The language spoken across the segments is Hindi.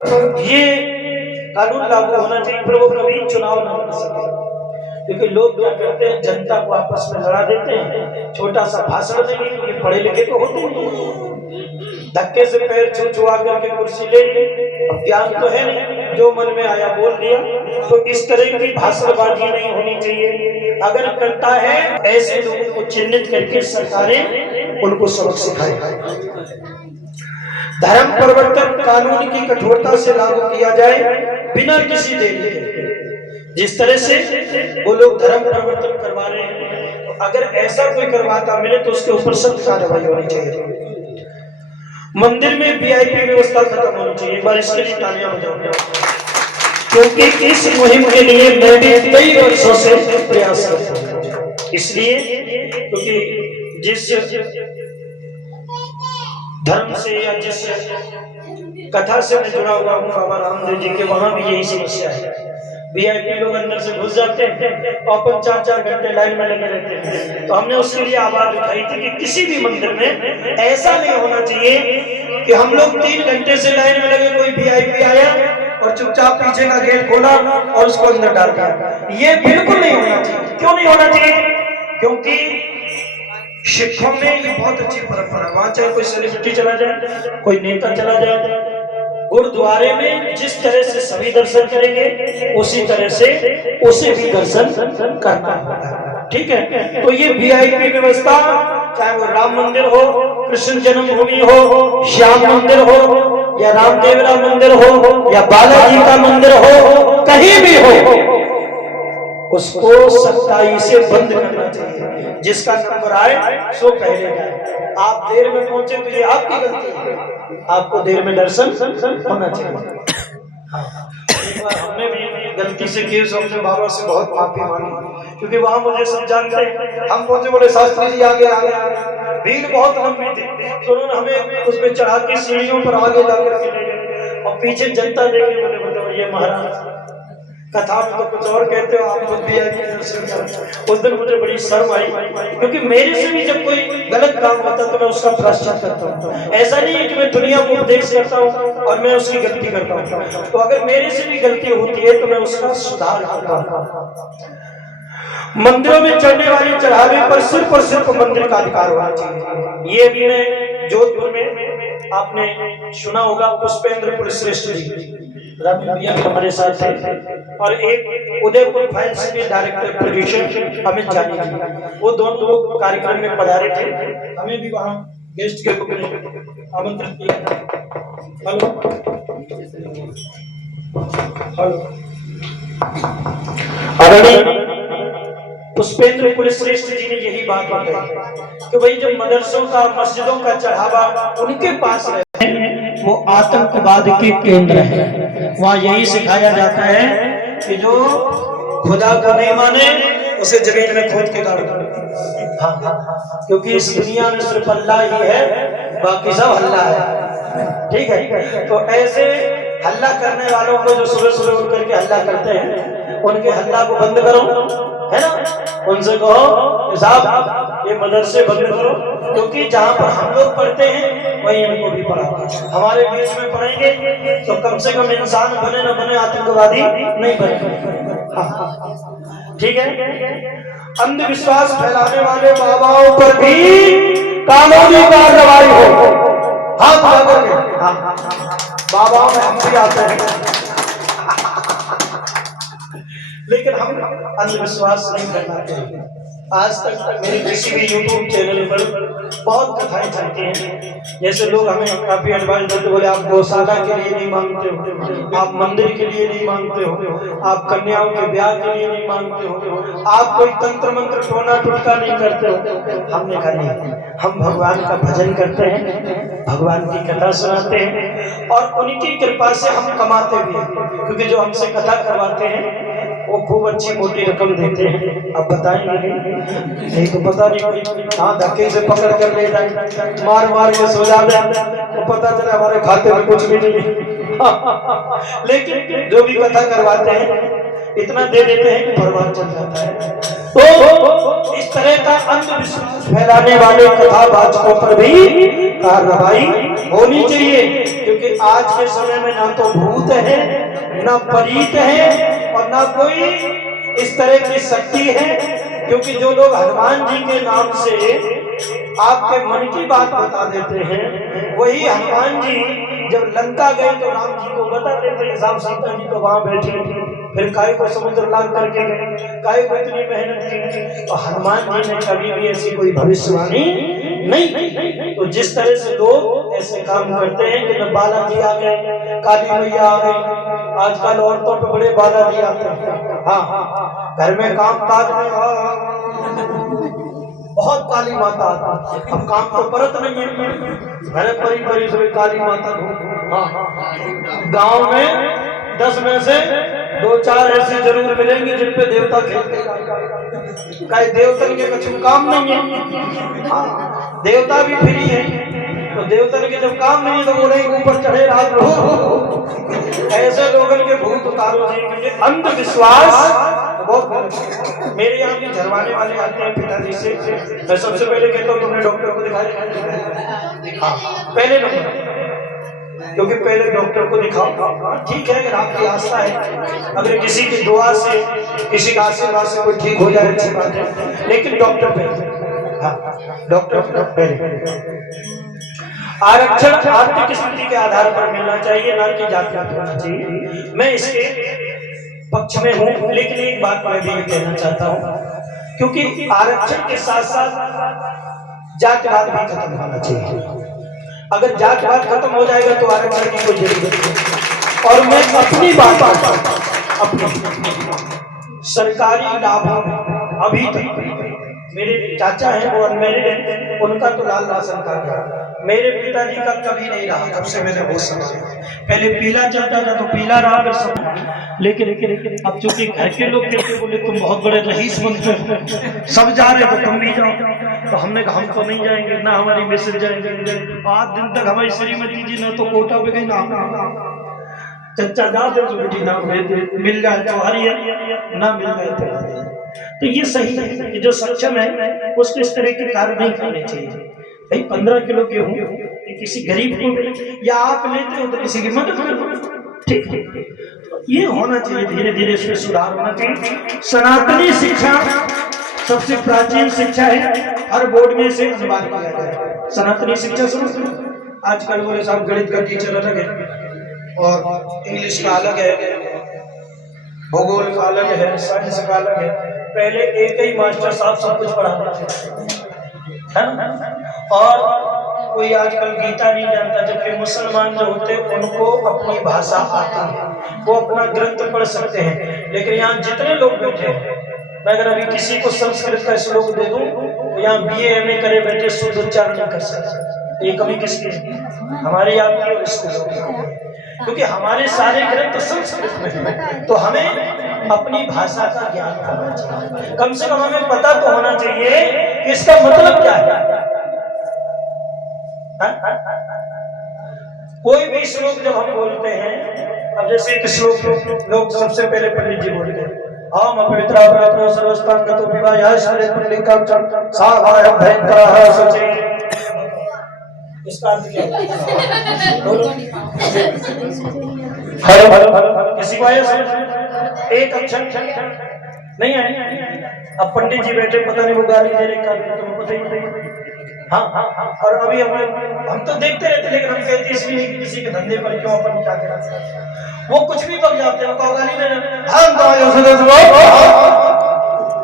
ये कानून लागू होना चाहिए, फिर वो कभी चुनाव ना लड़ सके। क्योंकि लोग क्या करते हैं, जनता को आपस में लड़ा देते हैं, छोटा सा भाषण देंगे, क्योंकि पढ़े लिखे तो होते नहीं, धक्के से पैर छुआ करके कुर्सी ले ली, अब ज्ञान तो है नहीं, जो मन में आया बोल दिया। तो इस तरह की भाषणबाजी नहीं होनी चाहिए। अगर करता है ऐसे लोगों को चिन्हित करके सरकारें उनको सबक सिखाए। धर्म परिवर्तन कानून की कठोरता से लागू किया जाए बिना किसी देरी के। जिस तरह से वो लोग धर्म परिवर्तन करवा रहे हैं, तो अगर ऐसा कोई करवाता मिले तो उसके ऊपर सख्त कार्रवाई होनी चाहिए। मंदिर में वीआईपी व्यवस्था खत्म होनी चाहिए। एक बार इसके लिए तालियां बजाओ, क्योंकि इस मुहिम के लिए मैं भी कई वर्षों से प्रयास करता हूं। इसलिए क्योंकि जिस धर्म से या जिस कथा से मैं जुड़ा हुआ हूँ बाबा रामदेव जी के, वहां भी यही समस्या है। वीआईपी लोग अंदर से घुस जाते हैं और अपन 4-4 घंटे लाइन में लगे रहते हैं। तो हमने उसके लिए आवाज उठाई थी कि किसी भी मंदिर में ऐसा नहीं होना चाहिए कि हम लोग 3 घंटे से लाइन में लगे, कोई वीआईपी आया और चुपचाप पीछे का गेट खोला और उसको अंदर डाल दिया। ये बिल्कुल नहीं होना चाहिए। क्यों नहीं होना चाहिए? क्योंकि सिखों में ये बहुत अच्छी परंपरा, वहां चाहे कोई सेलिब्रिटी चला जाए, कोई नेता चला जाए, गुरुद्वारे में जिस तरह से सभी दर्शन करेंगे उसी तरह से उसे भी दर्शन करना होगा। ठीक है? तो ये वीआईपी व्यवस्था, चाहे वो राम मंदिर हो, कृष्ण जन्मभूमि हो, श्याम मंदिर हो, या रामदेवरा मंदिर हो, या बालाजी का मंदिर हो, कहीं भी हो, उसको सख्ताई से बंद करना चाहिए। जिसका नंबर आए सो पहले जाए। आप देर में पहुंचे तो ये आपकी गलती है, आपको देर में दर्शन होना चाहिए। एक बार हमने भी गलती से किए, सो अपने बाबा से बहुत माफी मांगी, क्योंकि वहां मुझे सब जानते हैं। हम पहुंचे, बोले शास्त्री जी आगे आगे आगे, भीड़ बहुत लंबी थी, तो उन्होंने हमें उसमें चढ़ा के सीढ़ियों पर आगे जाकर के ले गए, और पीछे जनता देखे, बोले बताओ ये महाराज कथा में तो कुछ और कहते हो, आप खुद भी आए। उस दिन मुझे बड़ी शर्म आई, क्योंकि मेरे से भी जब कोई गलत काम होता तो मैं उसका प्रायश्चित करता हूँ। ऐसा नहीं है कि मैं दुनिया को उपदेश करता हूँ और मैं उसकी गलती करता हूँ। तो अगर मेरे से भी गलती होती है तो मैं उसका सुधार करता हूँ। मंदिरों में चढ़ने वाली चढ़ावे पर सिर्फ और सिर्फ मंदिर का अधिकार होना चाहिए। ये भी मैं जोधपुर में, आपने सुना होगा, पुष्पेंद्र कुलश्रेष्ठ जी हमारे साथ थे, और एक उदयपुर फाइल्स के डायरेक्टर प्रोड्यूसर अमित जानी जी, वो दोनों लोग कार्यक्रम में पधारे थे। हमें भी वहां गेस्ट के रूप में आमंत्रित किया। हेलो हेलो, आदरणीय पुष्पेंद्र कुलश्रेष्ठ जी ने यही बात बताई कि भाई जब मदरसों का, मस्जिदों का चढ़ावा उनके पास रहते हैं, वो आतंकवाद के केंद्र है। वहाँ यही सिखाया जाता है कि जो खुदा को नहीं माने उसे जमीन में खोद के गाड़ दो। क्योंकि इस दुनिया में सिर्फ अल्लाह ही है, बाकी सब हल्ला है। ठीक है? तो ऐसे हल्ला करने वालों को, जो सुबह सुबह उठ करके हल्ला करते हैं, उनके हल्ला को बंद करो, है ना? उनसे कहो साहब ये मदरसे बंद करो, क्योंकि जहाँ पर हम लोग पढ़ते हैं वहीं इनको भी पढ़ाओ। हमारे बीच में पढ़ेंगे तो कम से कम इंसान बने न बने, आतंकवादी नहीं बने। ठीक है? अंधविश्वास फैलाने वाले बाबाओं पर भी कानूनी कार्रवाई हो। हाथ उठा करके, बाबाओं में हम भी आते हैं, लेकिन हम अंधविश्वास नहीं करना चाहिए। आज तक मेरे किसी भी यूट्यूब चैनल पर बहुत कथाएं चलती हैं, जैसे लोग हमें काफी एडवाइस देते, बोले आप गौशाला के लिए नहीं मांगते हो, आप मंदिर के लिए नहीं मांगते हो, आप कन्याओं के ब्याह के लिए नहीं मांगते हो, आप कोई तंत्र मंत्र टोना टुटका नहीं करते हो। हमने कहा नहीं, हम भगवान का भजन करते हैं, भगवान की कथा सुनाते हैं, और उनकी कृपा से हम कमाते भी हैं, क्योंकि जो हमसे कथा करवाते हैं वो खूब अच्छी मोटी रकम देते हैं। अब बताएंगे नहीं तो पता नहीं, हाँ धक्के से पकड़ कर ले जाए, मार मार के सो जाए, तो पता चला हमारे खाते में कुछ भी नहीं। लेकिन जो भी कथा करवाते हैं इतना दे देते हैं कि परिवार चल जाता है। तो इस तरह का अंधविश्वास फैलाने वाले कथावाचकों पर भी कार्रवाई होनी चाहिए, क्योंकि आज के समय में ना तो भूत है, ना परीत है, और ना कोई इस तरह की शक्ति है। क्योंकि जो लोग हनुमान जी के नाम से आपके मन की बात बता देते हैं, वही हनुमान जी जब लंका गए तो राम जी को बता देते, साहब सीता जी तो वहां बैठी थी, फिर काय को समुद्र लाल करके गए, काय को इतनी मेहनत की। तो हनुमान जी ने कभी भी ऐसी कोई भविष्यवाणी नहीं। तो जिस तरह से लोग ऐसे काम करते हैं कि न बालाजी आ गए, काली मैया आ गई, आजकल औरतों पे बड़े बालाजी आते हैं। हाँ, घर में काम काज में बहुत काली माता आती। अब काम तो परत नहीं है, घर परी परी से काली माता को। हाँ, गांव में 10 में से 2-4 ऐसे जरूर मिलेंगे जिन पे देवता खेलते हैं। देवतन के कुछ काम नहीं है। हाँ, देवता भी फ्री है, तो देवतन के जब काम नहीं है तो बोले ऊपर चढ़े रात रहो। ऐसे लोगों के भूत उतारो जी, अंधविश्वास बहुत। मेरे यहाँ भी झरवाने वाले आते हैं पिताजी से, मैं सबसे पहले कहता हूँ तुमने डॉक्टर को दिखाया? हाँ, पहले नंबर, क्योंकि पहले डॉक्टर को दिखाओ। ठीक है, अगर आपकी आस्था है, अगर किसी की दुआ से, किसी का आशीर्वाद से कोई ठीक हो जाए अच्छी बात है, लेकिन डॉक्टर पहले। हाँ, डॉक्टर पहले। आरक्षण आर्थिक स्थिति के आधार पर मिलना चाहिए, ना कि जाति होना चाहिए। मैं इसके पक्ष में हूँ, लेकिन एक बात मैं भी कहना चाहता हूँ, क्योंकि आरक्षण के साथ साथ जातिवाद भी खत्म होना चाहिए। अगर जातिवाद खत्म हो जाएगा तो आरक्षण की कोई जरूरत नहीं। और मैं अपनी बात अपनी सरकारी लाभों में अभी तक, मेरे चाचा हैं वो अनमैरिड हैं, उनका तो लाल राशन कार्ड है, मेरे पिताजी का कभी नहीं रहा। तब से मैंने बहुत समझा, पहले पीला चलता था तो पीला रहा, फिर सब। लेकिन अब चूंकि घर के लोग कहते बोले तुम बहुत बड़े रईस बनते हो, सब जा रहे तो तुम भी जाओ। तो हमने कहा हम तो नहीं जाएंगे, ना हमारी मिसेज जाएंगे। 5 दिन तक हमारी श्रीमती जी ना तो कोटा पे गई ना चचा जाते तो बेटी ना मिल जाए तो हरियर, ना मिल जाए तो हरियर। तो ये सही है कि जो सक्षम है उसको इस तरह के कार्य नहीं करने चाहिए। भाई 15 किलो गेहूं किसी गरीब को, या आप लेते हो तो किसी की मदद करो, ठीक है। ये होना चाहिए, धीरे धीरे इसमें सुधार होना चाहिए। सनातनी शिक्षा सबसे प्राचीन शिक्षा है, हर बोर्ड में से अनिवार्य किया जाए। सनातनी शिक्षा सुनो, आजकल बोले साहब गणित का टीचर अलग है और इंग्लिश का अलग है, भूगोल का अलग है, साइंस का अलग है। पहले एक ही मास्टर साहब सब कुछ पढ़ाते थे, और कोई आजकल गीता नहीं जानता, जबकि मुसलमान जो होते हैं उनको अपनी भाषा आती है, वो अपना ग्रंथ पढ़ सकते हैं। लेकिन यहाँ जितने लोग बैठे हैं, मैं अगर अभी किसी को संस्कृत का श्लोक दे दूं तो यहाँ BA MA करे बैठे शुद्ध उच्चारण नहीं कर सकते। ये कमी किसकी है? हमारी आपकी और स्कूलों की, क्योंकि हमारे सारे ग्रंथ संस्कृत में हैं। तो हमें अपनी भाषा का ज्ञान होना चाहिए, कम से कम हमें पता तो होना चाहिए कि इसका मतलब क्या है। कोई भी श्लोक जब हम बोलते हैं, अब जैसे एक श्लोक लोग सबसे पहले पंडित जी बोलते हैं, हम अपवित्रा प्राप्तो सर्वस्तांगतो विवाह श्रेष्ठलिंगम साभायं भयंकरः सचे। इसका अर्थ क्या है? हेलो, किसी को आया समझ? एक अक्षर नहीं है। अब पंडित जी बैठे, पता नहीं वो गाली दे रहे का तो पता ही नहीं। हाँ, और अभी हम तो देखते रहते, लेकिन हम कहते इसलिए कि किसी के धंधे पर क्यों अपन क्या करें, वो कुछ भी बन जाते हैं, गाली दे रहे।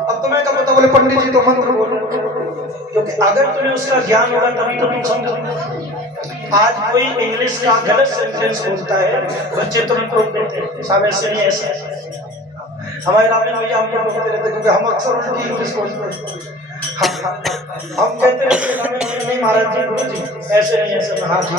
अब तुम्हें क्या पता, बोले पंडित जी तो मंत्र बोलो, क्योंकि अगर तुम्हें उसका ज्ञान होगा तभी तो तुम समझो। आज कोई इंग्लिश का गलत सेंटेंस बोलता है, बच्चे तुरंत रोक देते हैं, साहब ऐसे नहीं ऐसे। हमारे रामेन भैया हमको बोलते रहते, क्योंकि हम अक्सर उल्टी इंग्लिश बोलते हैं। हम कहते रहते नहीं महाराज जी, गुरु जी ऐसे नहीं ऐसे। हाँ जी।